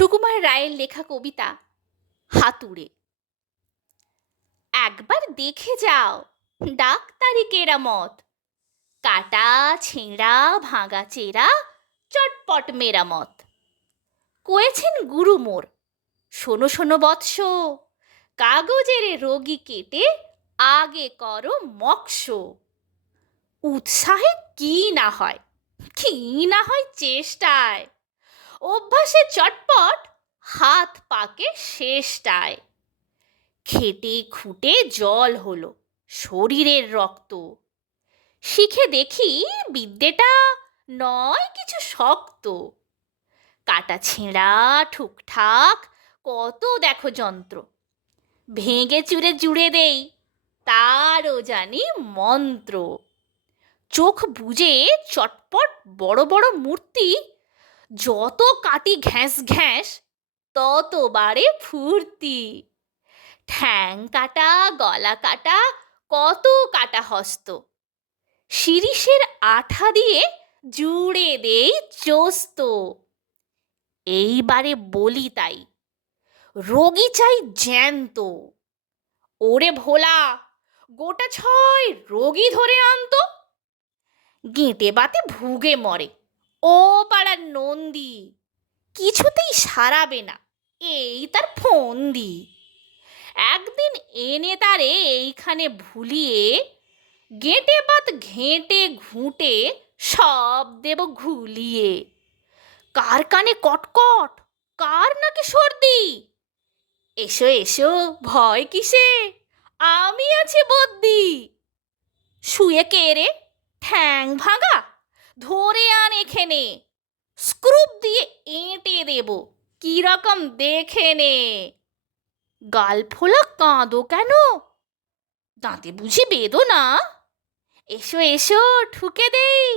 সুকুমার রায়ের লেখা কবিতা হাতুড়ে। একবার দেখে যাও ডাক্তারি কেরামত, কাটা ছেঁড়া ভাঙা চেরা চটপট মেরামত। কয়েছেন গুরু মোর, শোনো শোনো বৎস, কাগজের রোগী কেটে আগে করো মক্ষ। উৎসাহে কি না হয়, কি না হয় চেষ্টায়, অভ্যাসে চটপট হাত পাকে শেষটায়। খেটে খুঁটে জল হলো শরীরের রক্ত, শিখে দেখি বিদ্যেটা নয় কিছু শক্ত। কাটা ছেঁড়া ঠুকঠাক কত দেখো যন্ত্র, ভেঙে চুরে জুড়ে দেই তারও জানি মন্ত্র। চোখ বুজে চটপট বড় বড় মূর্তি, যত কাটি ঘ্যাঁস ঘ্যাঁস তত বাড়ে ফুর্তি। ঠ্যাং কাটা গলা কাটা কত কাটা হস্ত, শিরিষের আঠা দিয়ে জুড়ে দেই চোস্ত। এইবারে বলি তাই, রোগী চাই জ্যান্ত। ওরে ভোলা, গোটা 6 রোগী ধরে আনতো। গেঁটে বাতে ভুগে মরে ও পাড়ার নন্দী, কিছুতেই সারাবে না এই তার ফন্দি। একদিন এনে তারে এইখানে ভুলিয়ে, গেঁটে বাত ঘেঁটে ঘুঁটে সব দেব ঘুলিয়ে। কার কানে কটকট, কার নাকি সর্দি, এসো এসো ভয় কিসে, আমি আছি বদ্যি। শুয়ে কে রে ঠ্যাং ভাঙা, ধরে আন এখানে, স্ক্রুপ দিয়ে এঁটে দেব কি রকম দেখে নে। গাল ফোলা কাঁদো কেন, দাঁতে বুঝি বেদনা, এসো এসো ঠুকে দেই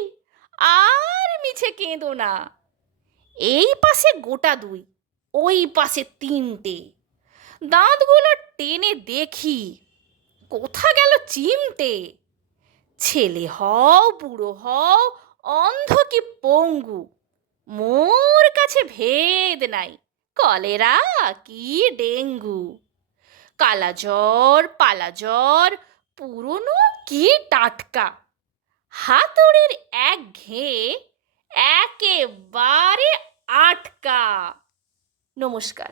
আর মিছে কেঁদো না। এই পাশে গোটা 2, ওই পাশে 3টে, দাঁতগুলো টেনে দেখি কোথা গেল চিমটে। ছেলে হও বুড়ো হও অন্ধ কি পঙ্গু, মোর কাছে ভেদ নাই কলেরা কি ডেঙ্গু। কালা জ্বর পালা জ্বর পুরনো কি টাটকা, হাতুড়ির এক ঘেয়ে একেবারে আটকা। নমস্কার।